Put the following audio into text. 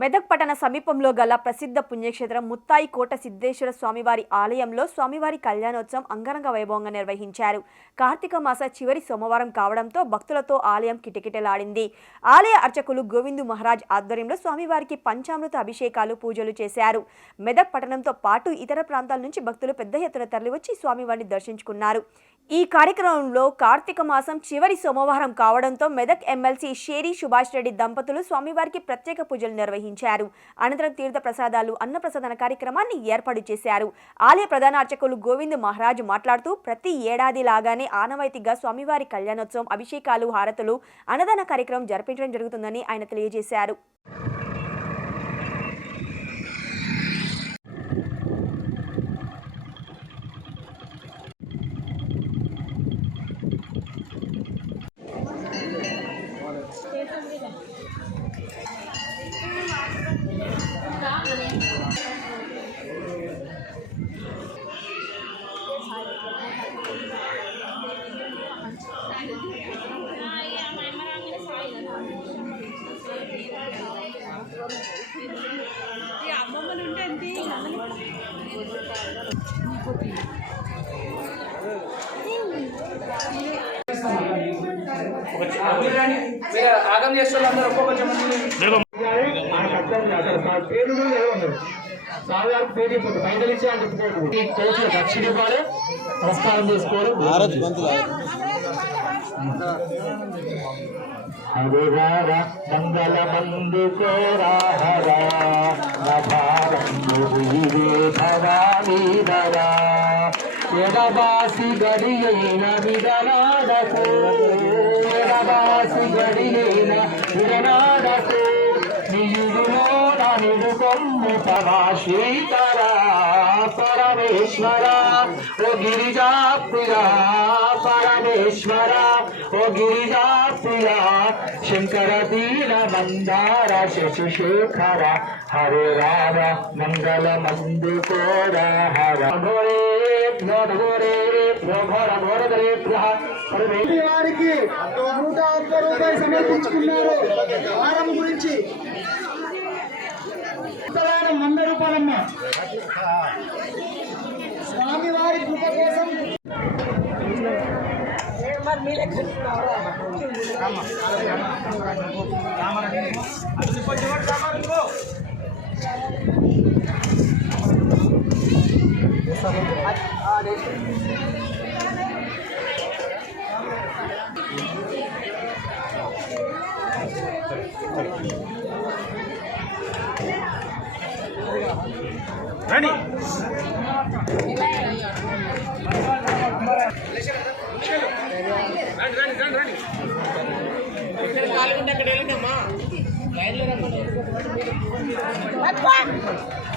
మెదక్ పట్టణ సమీపంలో గల ప్రసిద్ధ పుణ్యక్షేత్రం ముత్తాయి కోట సిద్ధేశ్వర స్వామివారి ఆలయంలో స్వామివారి కళ్యాణోత్సవం అంగరంగ వైభవంగా నిర్వహించారు. కార్తీక మాస చివరి సోమవారం కావడంతో భక్తులతో ఆలయం కిటకిటలాడింది. ఆలయ అర్చకులు గోవిందు మహారాజ్ ఆధ్వర్యంలో స్వామివారికి పంచామృత అభిషేకాలు, పూజలు చేశారు. మెదక్ పట్టణంతో పాటు ఇతర ప్రాంతాల నుంచి భక్తులు పెద్ద ఎత్తున తరలివచ్చి స్వామివారిని దర్శించుకున్నారు. ఈ కార్యక్రమంలో కార్తీక మాసం చివరి సోమవారం కావడంతో మెదక్ ఎమ్మెల్సీ షేరి సుభాష్ రెడ్డి దంపతులు స్వామివారికి ప్రత్యేక పూజలు నిర్వహించారు. అనంతరం తీర్థ ప్రసాదాలు, అన్నప్రసాదన కార్యక్రమాన్ని ఏర్పాటు చేశారు. ఆలయ ప్రధాన అర్చకులు గోవింద్ మహారాజ్ మాట్లాడుతూ ప్రతి ఏడాది లాగానే ఆనవాయితీగా స్వామివారి కళ్యాణోత్సవం, అభిషేకాలు, హారతులు, అన్నదాన కార్యక్రమం జరిపించడం జరుగుతుందని ఆయన తెలియజేశారు. ఆగం చేస్తే దక్షిణ ఇవ్వాలి, నమస్కారం చేసుకోవడం. హరివార మంగళ మందుకోరా హరా భవానీధరా ఎడబాసి గడియైన విడనాడకు, ఎడబాసి గడియైన విడనాడకు, నియుడులో నిడు కొమ్ము తమాశ్రీకర పరమేశ్వర ఓ గిరిజాప్రియ, పరమేశ్వర ఓ గిరిజాప్రియ, శంకర దీన మందార శశిశేఖర, హరే రామ మంగళ మందుకోర హర వారికి 101 రూపాయలు సమర్పించుకున్నారు. వారం గురించి 100 రూపాయలమ్మ. స్వామివారి కృప కోసం రండి.